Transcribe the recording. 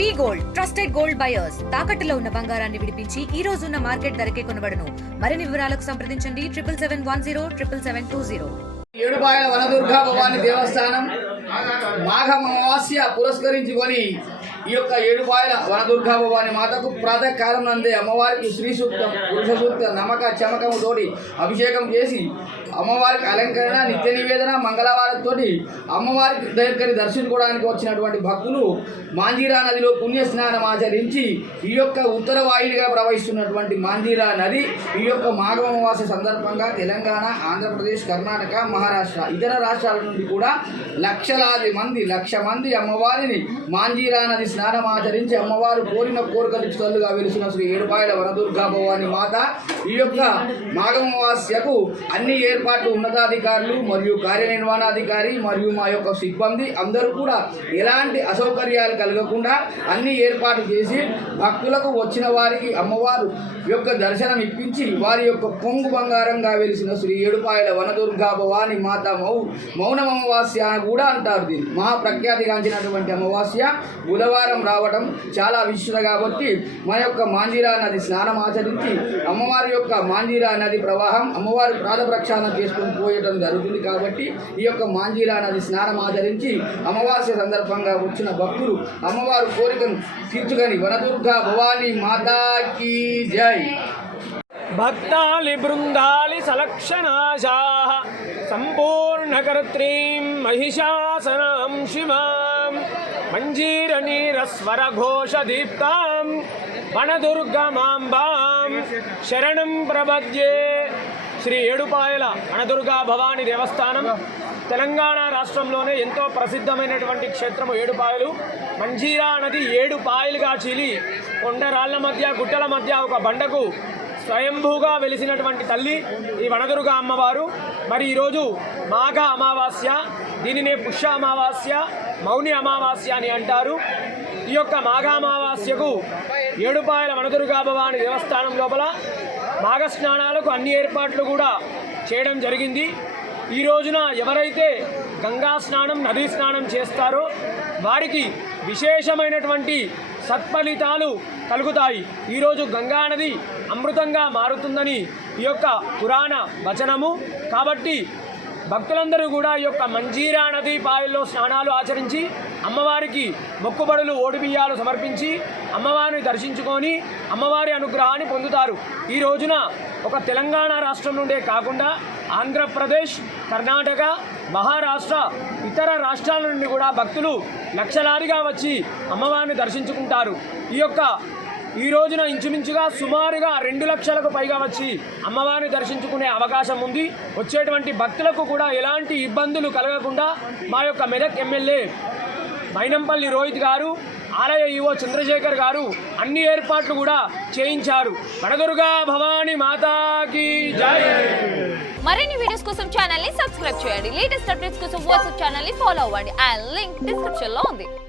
V gold trusted gold buyers. తాకట్టులో ఉన్న బంగారాన్ని విడిపించి ఈ రోజు ఉన్న మార్కెట్ ధరకే కొనబడను. మరిన్ని వివరాలకు సంప్రదించండి. Triple seven one zero triple seven two zero. Edupayala Vanadurga Bhavani Devasthanam Magha Amavasya పురస్కరించుకొని ఈ యొక్క ఏడుపాయల వనదుర్గా భవాని మాతకు ప్రాతకాలం నందే అమ్మవారికి శ్రీ సూక్తం పురుష సూక్త నమక చమకము తోటి అభిషేకం చేసి అమ్మవారికి అలంకరణ నిత్య నివేదన మంగళవారంతోటి అమ్మవారికి దగ్గరికి దర్శించుకోవడానికి వచ్చినటువంటి భక్తులు మాంజీరా నదిలో పుణ్య స్నానం ఆచరించి ఈ యొక్క ఉత్తర వాయుడిగా ప్రవహిస్తున్నటువంటి మాంజీరా నది ఈ యొక్క మాఘమవాస సందర్భంగా తెలంగాణ ఆంధ్రప్రదేశ్ కర్ణాటక మహారాష్ట్ర ఇతర రాష్ట్రాల నుండి కూడా లక్షలాది మంది లక్ష మంది అమ్మవారిని మాంజీరా నది స్నానం ఆచరించి అమ్మవారు కోరిన కోరికలు తల్లుగా వెలిసిన శ్రీ ఏడుపాయల వరదుర్గా భవాని మాత ఈ యొక్క మాఘమావాస్యకు అన్ని ఏర్పాట్లు ఉన్నతాధికారులు మరియు కార్యనిర్వహణాధికారి మరియు మా యొక్క సిబ్బంది అందరూ కూడా ఎలాంటి అసౌకర్యాలు కలగకుండా అన్ని ఏర్పాట్లు చేసి భక్తులకు వచ్చిన వారికి అమ్మవారు యొక్క దర్శనం ఇప్పించి వారి యొక్క కొంగు బంగారంగా వెలిసిన శ్రీ ఏడుపాయల వనదుర్గా భవాని మాత మౌ మౌనమవాస్య అని కూడా అంటారు దీన్ని. మహాప్రఖ్యాతిగాంచినటువంటి అమావాస్య బుధవారం రావడం చాలా విశిష్టత కాబట్టి మా యొక్క మాంజీరా నది స్నానం ఆచరించి అమ్మవారి యొక్క మాంజీరా నది ప్రవాహం అమ్మవారి ప్రాణ ప్రక్షాళన చేసుకొని పోయడం జరుగుతుంది కాబట్టి ఈ యొక్క మాంజీరా నది స్నానం ఆచరించి అమావాస్య సందర్భంగా వచ్చిన భక్తులు అమ్మవారు కోరికను తీర్చుకొని వనదుర్గా భవానీ మాతాకి జై. భక్తాలి బృందాలి సలక్షణాశా. సంపూర్ణకర్త్రీం మహిషాసనాం శివా. మంజీరనీరస్వరఘోషదీప్తాం వనదుర్గమాంబాం. శరణం ప్రపద్యే. శ్రీ ఏడుపాయల వనదుర్గా భవాని దేవస్థానం. తెలంగాణ రాష్ట్రంలోనే ఎంతో ప్రసిద్ధమైనటువంటి క్షేత్రము ఏడుపాయలు. మంజీరా నది ఏడు పాయలుగా చీలి కొండరాళ్ళ మధ్య గుట్టల మధ్య ఒక బండకు స్వయంభూగా వెలిసినటువంటి తల్లి ఈ వనదుర్గ అమ్మవారు. మరి ఈరోజు మాఘ అమావాస్య దీనినే పుష్య అమావాస్య మౌని అమావాస్య అని అంటారు. ఈ యొక్క మాఘ అమావాస్యకు ఏడుపాయల వనదుర్గా భవాని దేవస్థానం లోపల మాఘ స్నానాలకు అన్ని ఏర్పాట్లు కూడా చేయడం జరిగింది. ఈ రోజున ఎవరైతే గంగా స్నానం నదీ స్నానం చేస్తారో వారికి విశేషమైనటువంటి సత్ఫలితాలు కలుగుతాయి. ఈరోజు గంగా నది అమృతంగా మారుతుందని ఈ యొక్క పురాణ వచనము. కాబట్టి భక్తులందరూ కూడా ఈ యొక్క మంజీరా నది పాయల్లో స్నానాలు ఆచరించి అమ్మవారికి మొక్కుబడులు ఓడిబియ్యాలు సమర్పించి అమ్మవారిని దర్శించుకొని అమ్మవారి అనుగ్రహాన్ని పొందుతారు. ఈ రోజున ఒక తెలంగాణ రాష్ట్రం నుండే కాకుండా ఆంధ్రప్రదేశ్ కర్ణాటక మహారాష్ట్ర ఇతర రాష్ట్రాల నుండి కూడా భక్తులు లక్షలాదిగా వచ్చి అమ్మవారిని దర్శించుకుంటారు. ఈ యొక్క ఈ రోజున ఇంచుమించుగా సుమారుగా రెండు లక్షలకు పైగా వచ్చి అమ్మవారిని దర్శించుకునే అవకాశం ఉంది. వచ్చేటువంటి భక్తులకు కూడా ఎలాంటి ఇబ్బందులు కలగకుండా మా యొక్క మెదక్ ఎమ్మెల్యే మైనంపల్లి రోహిత్ గారు ఆలయ ఈవో చంద్రశేఖర్ గారు అన్ని ఏర్పాట్లు కూడా చేయించారు. మనదుర్గా భవాని మాతాకి జై! మరిన్ని వీడియోస్ కోసం ఛానల్ని సబ్స్క్రైబ్ చేయండి. లేటెస్ట్ అప్డేట్స్ కోసం వాట్సాప్ ఛానల్ని ఫాలో అవ్వండి. ఆ లింక్ డిస్క్రిప్షన్లో ఉంది.